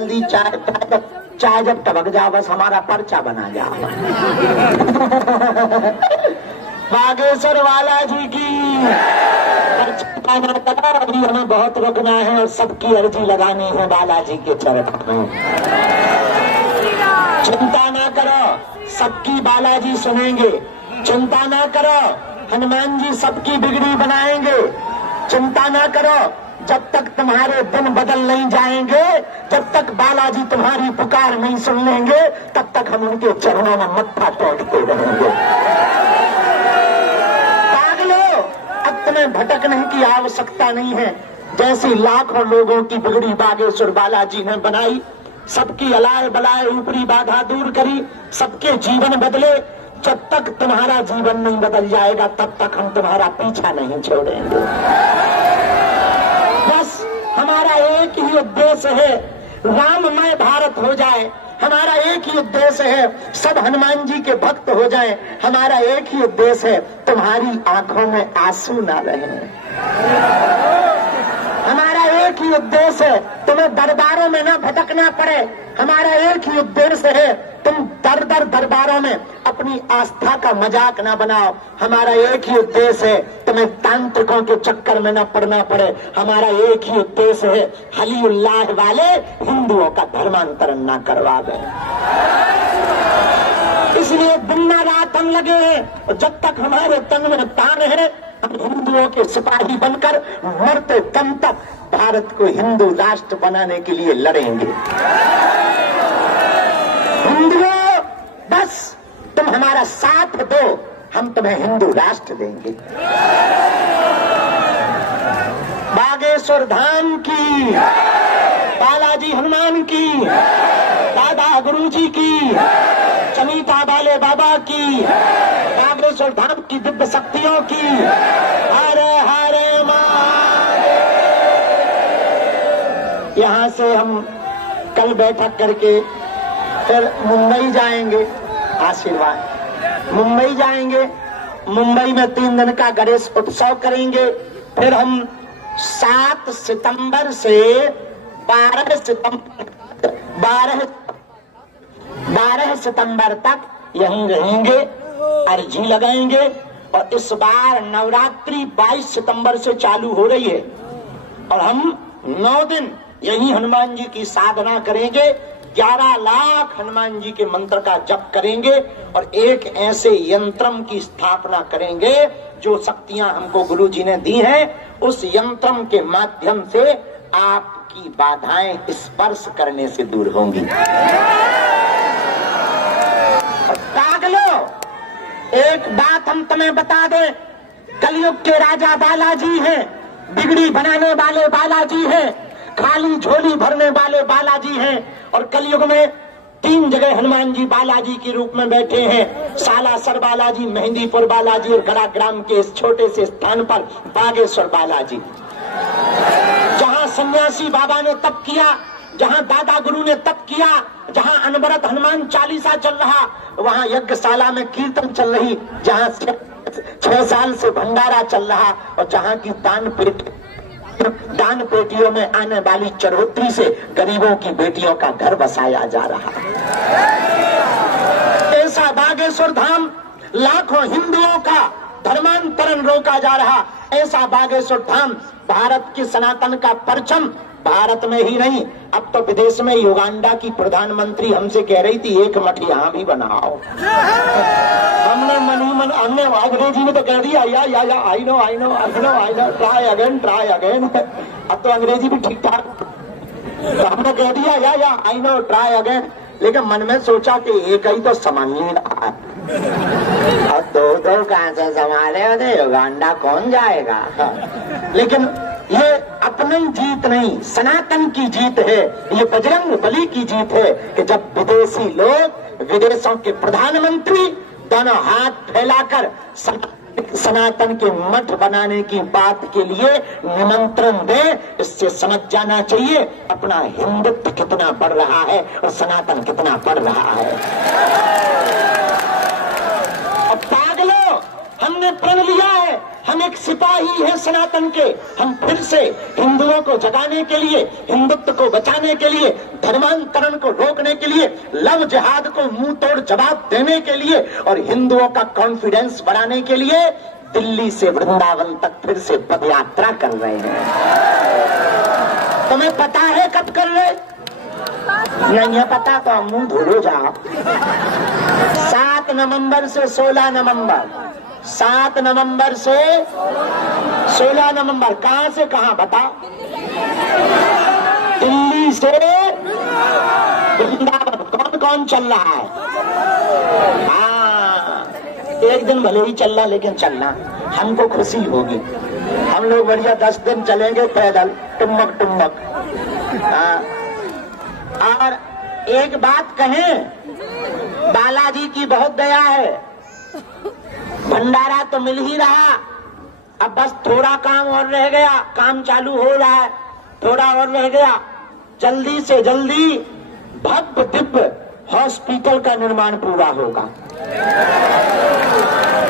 जल्दी चाय जब टपक जाओ बस हमारा पर्चा बना जाओ। बागेश्वर वाला जी की अभी हमें बहुत रुकना है और सबकी अर्जी लगानी है बालाजी के चरण में। चिंता ना करो, सबकी बालाजी सुनेंगे। चिंता ना करो, हनुमान जी सबकी बिगड़ी बनाएंगे। चिंता ना करो, जब तक तुम्हारे दिन बदल नहीं जाएंगे, जब तक बालाजी तुम्हारी पुकार नहीं सुन लेंगे, तब तक हम उनके चरणों में मत्था टेकते रहेंगे। पागलो, अब तुम्हें भटकने की आवश्यकता नहीं है। जैसी लाखों लोगों की बिगड़ी बागेश्वर बालाजी ने बनाई, सबकी अलाय बलाय ऊपरी बाधा दूर करी, सबके जीवन बदले। जब तक तुम्हारा जीवन नहीं बदल जाएगा तब तक हम तुम्हारा पीछा नहीं छोड़ेंगे। बस हमारा एक ही उद्देश्य है, राममय भारत हो जाए। हमारा एक ही उद्देश्य है, सब हनुमान जी के भक्त हो जाएं। हमारा एक ही उद्देश्य है, तुम्हारी आंखों में आंसू ना रहे। हमारा एक ही उद्देश्य है, तुम्हें दरबारों में ना भटकना पड़े। हमारा एक ही उद्देश्य है, तुम दर दर दरबारों में अपनी आस्था का मजाक ना बनाओ। हमारा एक ही उद्देश्य है, तुम्हें तांत्रिकों के चक्कर में न पड़ना पड़े। हमारा एक ही उद्देश्य है, हलीउल्लाह वाले हिंदुओं का धर्मांतरण ना करवा दें। इसलिए दिन रात हम लगे हैं। जब तक हमारे तन में प्राण है, हम हिंदुओं के सिपाही बनकर मरते दम तक भारत को हिंदू राष्ट्र बनाने के लिए लड़ेंगे। हिंदुओं, बस तुम हमारा साथ दो, हम तुम्हें हिंदू राष्ट्र देंगे। बागेश्वर धाम की, बालाजी हनुमान की, दादा गुरुजी की, चमीता वाले बाबा की, बागेश्वर धाम की दिव्य शक्तियों की। हरे हरे महादेव। यहाँ से हम कल बैठक करके फिर मुंबई जाएंगे। आशीर्वाद, मुंबई जाएंगे। मुंबई में 3 दिन का गणेश उत्सव करेंगे। फिर हम 7 सितंबर से 12 सितंबर तक यहीं रहेंगे, अर्जी लगाएंगे। और इस बार नवरात्रि 22 सितंबर से चालू हो रही है और हम 9 दिन यहीं हनुमान जी की साधना करेंगे। 11 लाख हनुमान जी के मंत्र का जप करेंगे और एक ऐसे यंत्रम की स्थापना करेंगे जो शक्तियां हमको गुरु जी ने दी हैं। उस यंत्रम के माध्यम से आपकी बाधाएं स्पर्श करने से दूर होंगी। पागलो, एक बात हम तुम्हें बता दें, कलयुग के राजा बालाजी हैं, बिगड़ी बनाने वाले बालाजी हैं, खाली झोली भरने वाले बालाजी हैं। और कलयुग में 3 जगह हनुमान जी बालाजी के रूप में बैठे हैं। सालासर बालाजी, मेहंदीपुर बालाजी और गड़ाग्राम के इस छोटे से स्थान पर बागेश्वर बालाजी। जहां सन्यासी बाबा ने तप किया, जहां दादा गुरु ने तप किया, जहां अनवरत हनुमान चालीसा चल रहा, वहां यज्ञशाला में कीर्तन चल रही, जहां 6 साल से भंडारा चल रहा और जहां की दान पेटियों में आने वाली चढ़ोतरी से गरीबों की बेटियों का घर बसाया जा रहा। ऐसा बागेश्वर धाम लाखों हिंदुओं का धर्मांतरण रोका जा रहा। ऐसा बागेश्वर धाम भारत की सनातन का परचम भारत में ही नहीं, अब तो विदेश में युगांडा की प्रधानमंत्री हमसे कह रही थी एक मठ यहाँ भी बनाओ। हमने हमने अंग्रेजी में तो कह दिया या आई नो ट्राई अगेन। अब तो अंग्रेजी भी ठीक ठाक, तो हमने कह दिया या आई नो ट्राई अगेन। लेकिन मन में सोचा कि एक ही तो संभाल नहीं रहा, और 2 कहां से संभाले होते, युगांडा कौन जाएगा। लेकिन ये अपनी जीत नहीं, सनातन की जीत है, ये बजरंग बली की जीत है कि जब विदेशी लोग, विदेशों के प्रधानमंत्री दोनों हाथ फैलाकर सनातन के मठ बनाने की बात के लिए निमंत्रण दे, इससे समझ जाना चाहिए अपना हिंदुत्व कितना बढ़ रहा है और सनातन कितना बढ़ रहा है। अब पागलों, हमने प्रण लिया है, हम एक सिपाही हैं सनातन के। हम फिर से हिंदुओं को जगाने के लिए, हिंदुत्व को बचाने के लिए, धर्मांतरण को रोकने के लिए, लव जिहाद को मुंह तोड़ जवाब देने के लिए और हिंदुओं का कॉन्फिडेंस बढ़ाने के लिए दिल्ली से वृंदावन तक फिर से पदयात्रा कर रहे हैं। तुम्हें पता है कब कर रहे? नहीं है पता तो मुंह धो जाओ। 7 नवंबर से 16 नवंबर, 7 नवंबर से 16 नवंबर। कहां से कहां बताओ? दिल्ली से वृंदावन। कौन कौन चल रहा है? हाँ, एक दिन भले ही चलना, लेकिन चलना, हमको खुशी होगी। हम लोग बढ़िया 10 दिन चलेंगे पैदल, टुमक टुमक। और एक बात कहें, बालाजी की बहुत दया है। भंडारा तो मिल ही रहा, अब बस थोड़ा काम और रह गया। काम चालू हो रहा है, थोड़ा और रह गया। जल्दी से जल्दी भव्य दिव्य हॉस्पिटल का निर्माण पूरा होगा।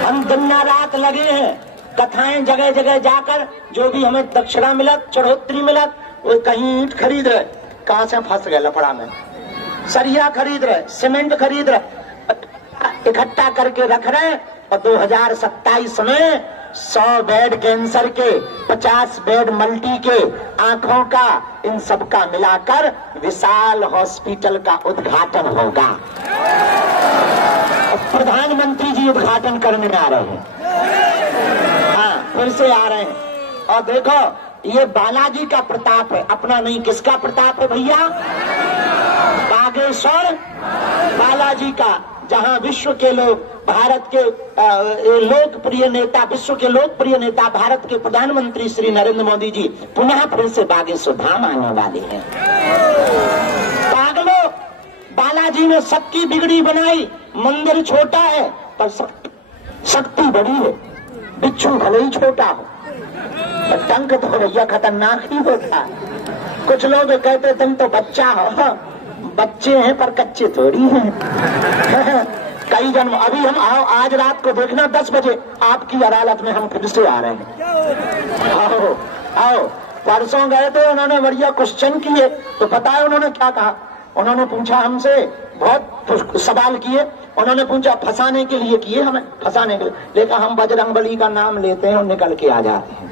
हम दिन रात लगे हैं, कथाएं जगह जगह जाकर, जो भी हमें दक्षिणा मिलत, चढ़ोतरी मिलत, वो कहीं ईंट खरीद रहे, कहां से फंस गए लफड़ा में, सरिया खरीद रहे, सीमेंट खरीद रहे, इकट्ठा करके रख रहे। और 2027 में 100 बेड कैंसर के, 50 बेड मल्टी के, आंखों का, इन सब का मिलाकर विशाल हॉस्पिटल का उद्घाटन होगा। और प्रधानमंत्री जी उद्घाटन करने आ रहे हैं। हाँ, फिर से आ रहे हैं। और देखो, ये बालाजी का प्रताप है, अपना नहीं। किसका प्रताप है भैया? बागेश्वर बालाजी का, जहां विश्व के लोग, भारत के लोकप्रिय नेता, विश्व के लोकप्रिय नेता, भारत के प्रधानमंत्री श्री नरेंद्र मोदी जी पुनः फिर से बागेश्वर धाम आने वाले हैं। पागलो, बालाजी ने सबकी बिगड़ी बनाई। मंदिर छोटा है पर शक्ति बड़ी है। बिच्छू भले ही छोटा हो, टंक तो भैया खतरनाक ही होता है। कुछ लोग कहते तुम तो बच्चा हो। बच्चे हैं पर कच्चे थोड़ी हैं। कई जन्म। अभी हम आओ, आज रात को देखना 10 बजे आपकी अदालत में हम फिर से आ रहे हैं। आओ आओ। परसों गए थे, उन्होंने बढ़िया क्वेश्चन किए, तो पता है उन्होंने क्या कहा? उन्होंने पूछा हमसे, बहुत सवाल किए। उन्होंने पूछा, फंसाने के लिए किए, हमें फंसाने के लिए। लेकिन हम बजरंगबली का नाम लेते हैं और निकल के आ जाते हैं,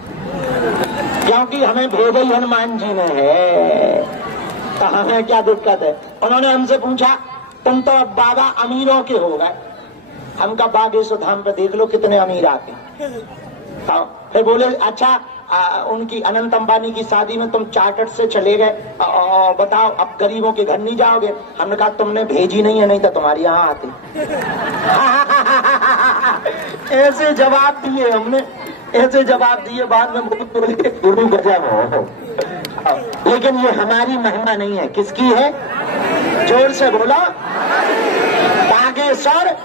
क्योंकि हमें भेजा ही हनुमान जी ने है, तो हमें क्या दिक्कत है? उन्होंने हमसे पूछा, तुम तो अब बाबा अमीरों के हो गए। हम कहा बागेश्वर धाम पे देख लो कितने अमीर आते हैं। फिर बोले, अच्छा उनकी अनंत अंबानी की शादी में तुम चार्टर्ड से चले गए, बताओ अब गरीबों के घर नहीं जाओगे? हमने कहा तुमने भेजी नहीं है, नहीं तो तुम्हारी यहाँ आती। ऐसे जवाब दिए हमने, ऐसे जवाब दिए। बाद में गुरु गजब हो। लेकिन ये हमारी महिमा नहीं है। किसकी है? जोर से बोलो। बागेश्वर,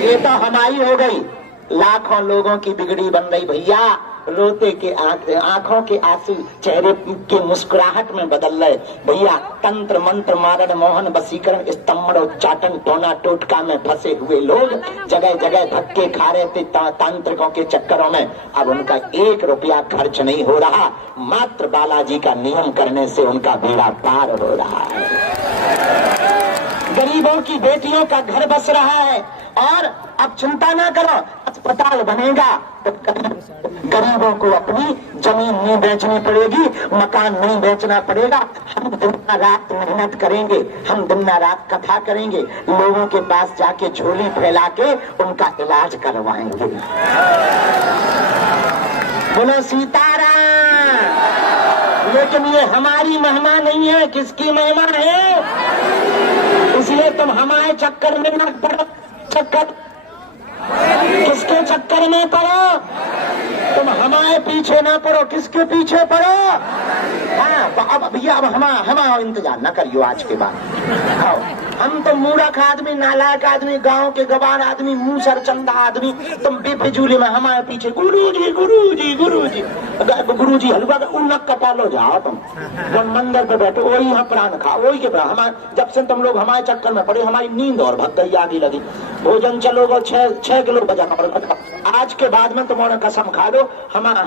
ये तो हमारी हो गई। लाखों लोगों की बिगड़ी बन रही भैया। रोते के आंखों के आंसू चेहरे के मुस्कुराहट में बदल रहे भैया। तंत्र मंत्र मारण मोहन वसीकरण स्तंभ उच्चाटन टोना टोटका में फंसे हुए लोग जगह जगह धक्के खा रहे थे तांत्रिकों के चक्करों में। अब उनका 1 रुपया खर्च नहीं हो रहा, मात्र बालाजी का नियम करने से उनका बेड़ा पार हो रहा है। गरीबों की बेटियों का घर बस रहा है। और अब चिंता ना करो, अस्पताल बनेगा तो गरीबों को अपनी जमीन नहीं बेचनी पड़ेगी, मकान नहीं बेचना पड़ेगा। हम दिन रात मेहनत करेंगे, हम दिन रात कथा करेंगे, लोगों के पास जाके झोली फैला के उनका इलाज करवाएंगे। बोलो सीताराम। लेकिन ये हमारी महिमा नहीं है। किसकी महिमा है? इसलिए तुम हमारे चक्कर में न पड़ो। चक्कर किसके चक्कर में पड़ो? तुम हमारे पीछे ना पड़ो। किसके पीछे पड़ो? हाँ, अब भैया अब हमारा इंतजार न करियो आज के बाद। आओ, हम तो मूर्ख आदमी, नालायक आदमी, गांव के गवार आदमी, मुंह सरचंदा आदमी, तुम बेफिजूली में हमारे पीछे गुरुजी गुरुजी गुरुजी गुरुजी हलवा उन्नत कटा लो जाओ। तुम मंदिर पे बैठो, वही यहाँ प्राण खाओ, वही के प्राण। हमारे जब से तुम लोग हमारे चक्कर में पड़े, हमारी नींद और भग गई, आगे लगी। भोजन चलोगे 6 किलो बजा और आज के बाद में तुम्हारा कसम खा दो, हमारे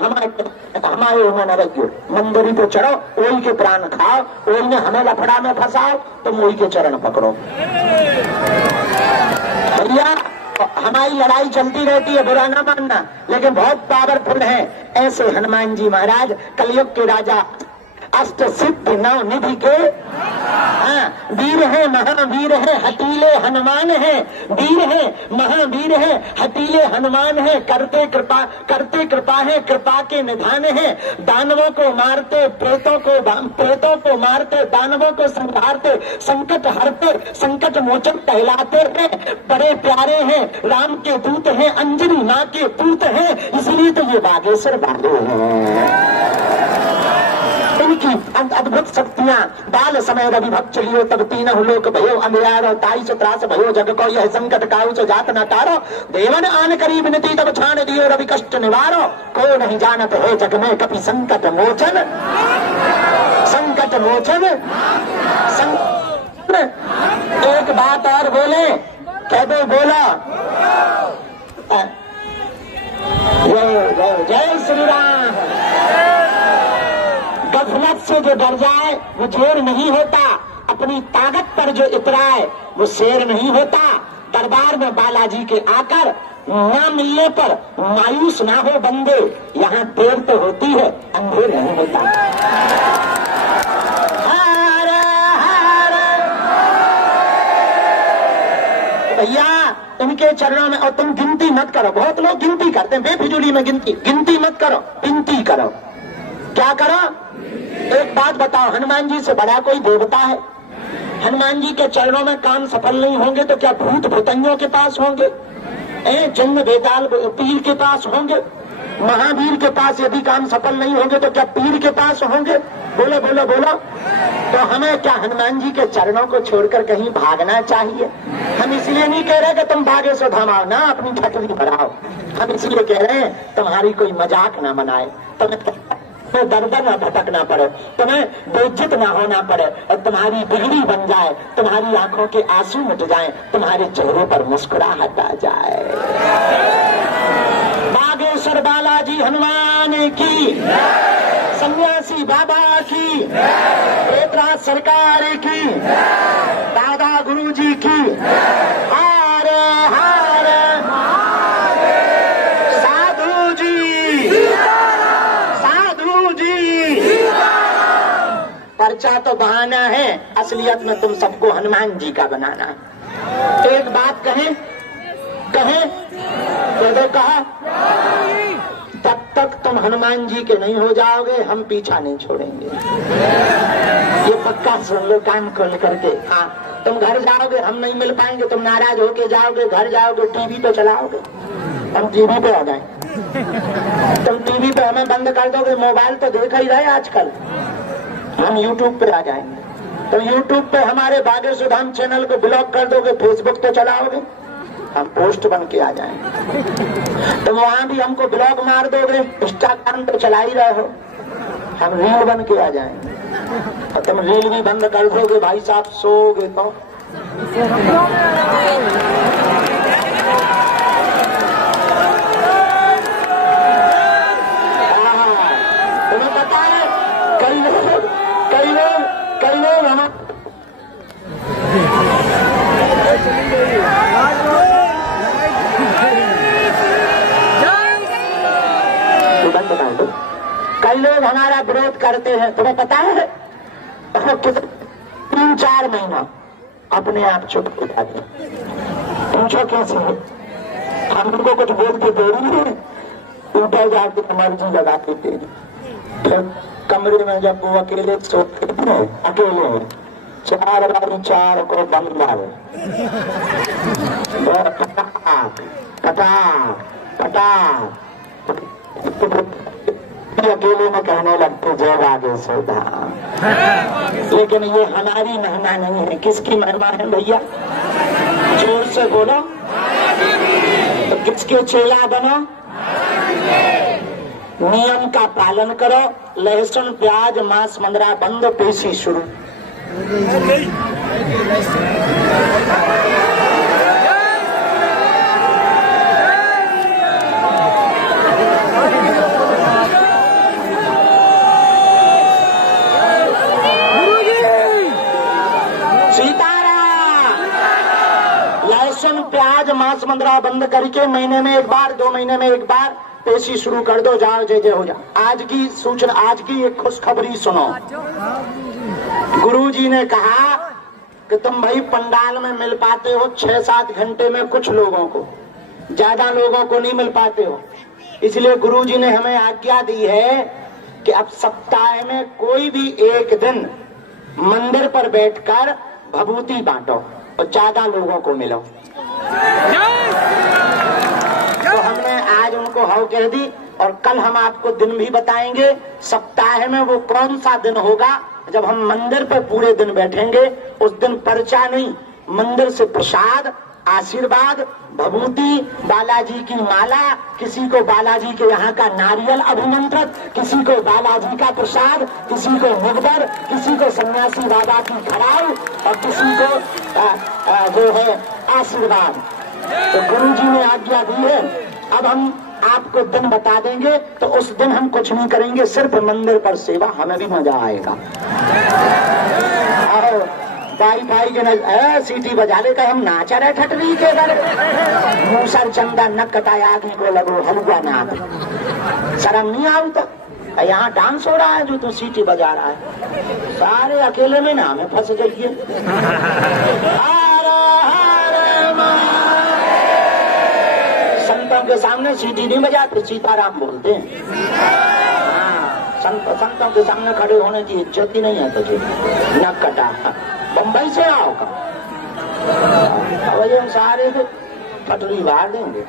में न रखियो, मंदिर पे चढ़ो, ओई के प्राण खाओ, ओई ने हमें लफड़ा में फंसाओ, तुम ओई के चरण पकड़ो। भैया हमारी लड़ाई चलती रहती है, बुरा ना मानना, लेकिन बहुत पावरफुल है। ऐसे हनुमान जी महाराज कलयुग के राजा, अष्ट सिद्ध नव निधि के वीर है, महावीर है, हटीले हनुमान है। वीर है, महावीर है, हटीले हनुमान है, करते कृपा है, कृपा के निधान है। दानवों को मारते, प्रेतों को मारते, दानवों को संहारते, संकट हरते, संकट मोचन कहलाते हैं। बड़े प्यारे हैं, राम के दूत हैं, अंजनी माँ के पूत हैं, इसलिए तो ये बागेश्वर बागे हैं। इनकी अद्भुत शक्तियां बाल समय रवि भक्त चलियो, तब तीन लोक भयो अंधियारो, ताई से त्रास भयो जग को, यह संकट काहू से जात न तारो। देवन आन करी विनती, तब छान दियो रवि कष्ट निवारो। को नहीं जानत है जग में कपि संकट मोचन, संकट मोचन। एक बात और बोले, कह दो, बोला जय जय श्री राम। गफलत से जो डर जाए वो शेर नहीं होता, अपनी ताकत पर जो इतराए वो शेर नहीं होता। दरबार में बालाजी के आकर ना मिलने पर मायूस ना हो बंदे, यहाँ देर तो होती है, अंधेर नहीं होता। भैया इनके चरणों में, और तुम गिनती मत करो, बहुत लोग गिनती करते हैं बेफिजूली में, गिनती मत करो, विनती करो। क्या करो? एक बात बताओ, हनुमान जी से बड़ा कोई देवता है? हनुमान जी के चरणों में काम सफल नहीं होंगे तो क्या भूत भूतैयों के पास होंगे? जन्म बेताल पीर के पास होंगे? महावीर के पास यदि काम सफल नहीं होंगे तो क्या पीर के पास होंगे? बोलो बोलो बोलो। तो हमें क्या हनुमान जी के चरणों को छोड़कर कहीं भागना चाहिए? हम इसलिए नहीं कह रहे कि तुम भागे सो धमाओ ना, अपनी ठटरी भराओ। हम इसलिए कह रहे हैं तुम्हारी कोई मजाक ना बनाए, तुम्हें दर दर न भटकना पड़े, तुम्हें बेइज्जत ना होना पड़े, और तुम्हारी बिगड़ी बन जाए, तुम्हारी आंखों के आंसू मिट जाएं, तुम्हारे चेहरे पर मुस्कुराहट आ जाए। बागेश्वर बालाजी हनुमान की, सन्यासी बाबा की, बेतराज सरकार की, दादा गुरुजी की। हार हार साधु जी, साधु जी। पर्चा तो बहाना है, असलियत में तुम सबको हनुमान जी का बनाना है। एक बात कहें, तो कहा, तब तक तुम हनुमान जी के नहीं हो जाओगे, हम पीछा नहीं छोड़ेंगे। ये पक्का सुन लो कान खोल करके। हाँ, तुम घर जाओगे, हम नहीं मिल पाएंगे, तुम नाराज होके जाओगे, घर जाओगे, टीवी पे चलाओगे, हम टीवी पे आ जाए। तुम टीवी पे हमें बंद कर दोगे, मोबाइल तो देखा ही रहे आजकल, हम यूट्यूब पे आ जाएंगे। तो यूट्यूब पे हमारे बागेश्वर धाम चैनल को ब्लॉक कर दोगे, फेसबुक पे चलाओगे, हम पोस्ट बन के आ जाएंगे। तो वहां भी हमको ब्लॉग मार दोगे, इंस्टाग्राम पे चला ही रहे हो, हम रील बन के आ जाएंगे। और तुम रील भी बंद कर दोगे भाई साहब, सोओगे तो। तुम्हें पता है कई लोग हम कई लोग हमारा विरोध करते हैं, तुम्हें पता है? 3-4 महीना अपने आप चुप हो जाते। पूछो कैसे? हम उनको कुछ बोलते देरी है, उठा जाते मर्जी लगाते थे। फिर कमरे में जब वो अकेले सोते थे, अकेले 4x4 को बंद डाले, पटाख पटाख पटाख, अकेले में कहने लगते जय बागेश्वर धाम। लेकिन ये हमारी महिमा नहीं है, किसकी महिमा है भैया? जोर से बोलो। तो किसके चेला बनो? नियम का पालन करो, लहसुन प्याज मांस मंदरा बंद, पेशी शुरू। सीताराम। लहसुन प्याज मांस मंदरा बंद करके महीने में एक बार 2 महीने में एक बार पेशी शुरू कर दो, जाओ जय जय हो जाओ। आज की सूचना, आज की एक खुशखबरी सुनो। गुरुजी ने कहा कि तुम भाई पंडाल में मिल पाते हो 6-7 घंटे में कुछ लोगों को, ज्यादा लोगों को नहीं मिल पाते हो। इसलिए गुरुजी ने हमें आज्ञा दी है कि अब सप्ताह में कोई भी एक दिन मंदिर पर बैठकर भभूति बांटो और ज्यादा लोगों को मिलो। तो हमने आज उनको हाउ कह दी और कल हम आपको दिन भी बताएंगे। सप्ताह में वो कौन सा दिन होगा जब हम मंदिर पर पूरे दिन बैठेंगे। उस दिन पर्चा नहीं, मंदिर से प्रसाद, आशीर्वाद, भभूति, बालाजी की माला, किसी को बालाजी के यहाँ का नारियल अभिमंत्रित, किसी को बालाजी का प्रसाद, किसी को मुगदर, किसी को सन्यासी बाबा की खड़ाऊ और किसी को जो है आशीर्वाद। तो गुरुजी ने आज्ञा दी है। अब हम आपको दिन बता देंगे, तो उस दिन हम कुछ नहीं करेंगे, सिर्फ मंदिर पर सेवा, हमें भी मजा आएगा। और भाई के सीटी बजा ले का हम नाचा रहे ठटरी के घर मूसर चंदा न कटाया आगे को लगो हलुआ नाथ। शर्म नहीं आऊ तो यहाँ डांस हो रहा है जो तू सीटी बजा रहा है। सारे अकेले में ना हमें फंस जाइए। संतों के सामने सीटी नहीं बजाते, सीताराम बोलते हैं। संतों के सामने खड़े होने की इज्जत ही नहीं है तुझे, न कटा। बम्बई से आओ का सारे पटरी बार देंगे।